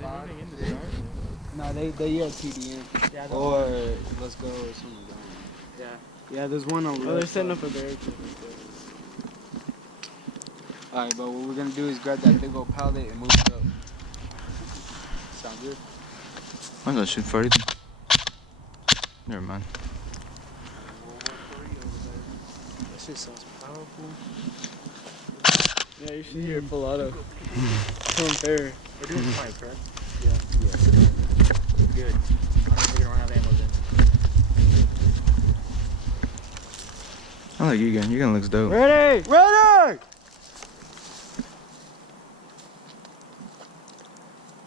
No, they yell TDM. Yeah, or let's go or something like that. yeah. Yeah, there's one over there. Oh, they're setting up a barricade. Alright, but what we're gonna do is grab that big old pallet and move it up. Sound good? I'm gonna shoot for it. Never mind. That shit sounds powerful. Yeah, you should hear full auto. From fair. We're doing fine, correct? Yeah. Good. I don't think we're gonna run out of ammo then. I like you gun. Your gun looks dope. Ready! Ready!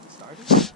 Started?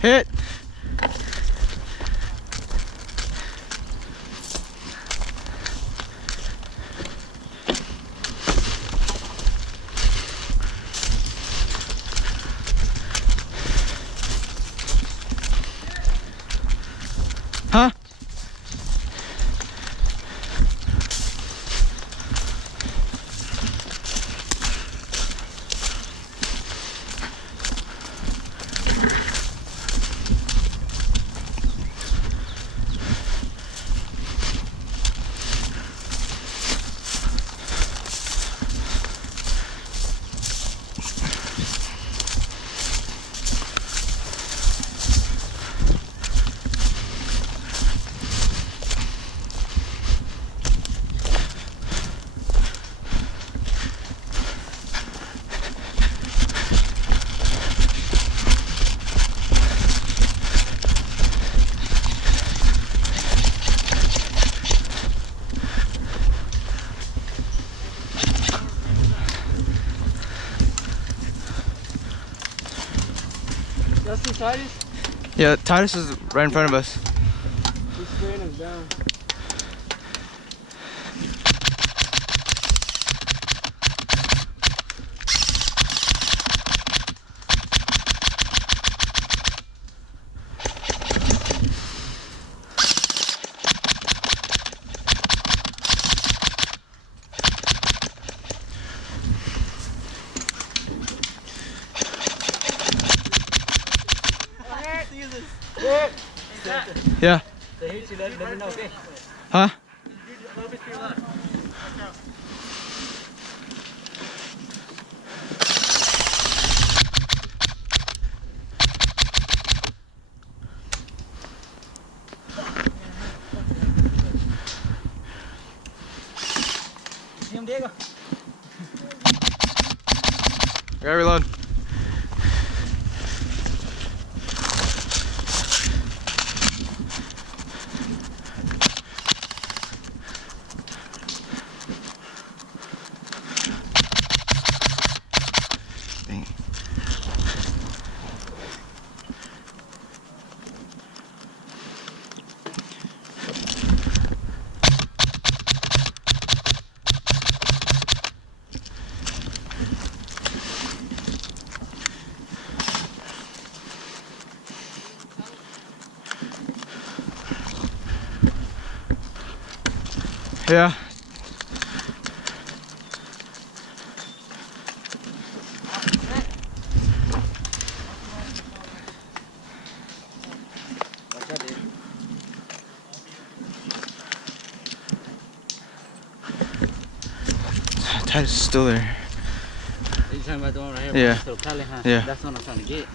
Hit! Huh? That's the Titus? Yeah, Titus is right in front of us. He's spraying us down. Yeah. They hit you, let me know, okay? Huh? A little bit to your left. Diego. I gotta reload. Dang. Yeah. Watch out, dude. Tide is still there. Are you talking about the one right here? Yeah. Little Cali, huh? Yeah. That's the one I'm trying to get.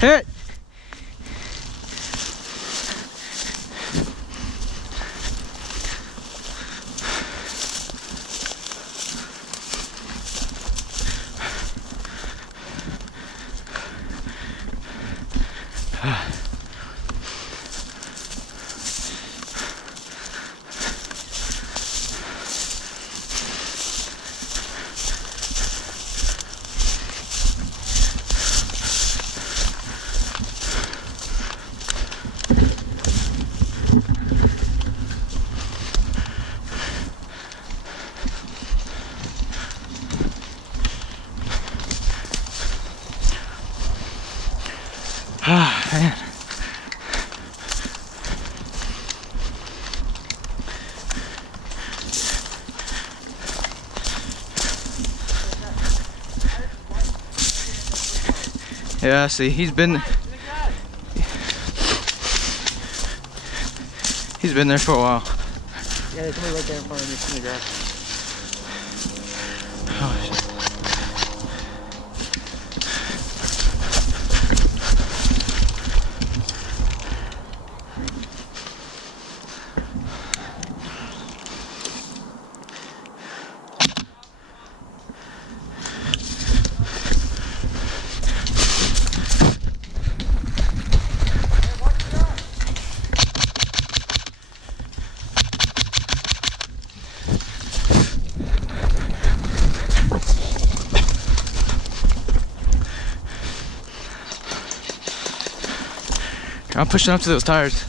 Hit! Ah, man. Yeah, see, he's been there for a while. Yeah, there's somebody right there in front of me in the grass. Oh, shit. I'm pushing up to those tires.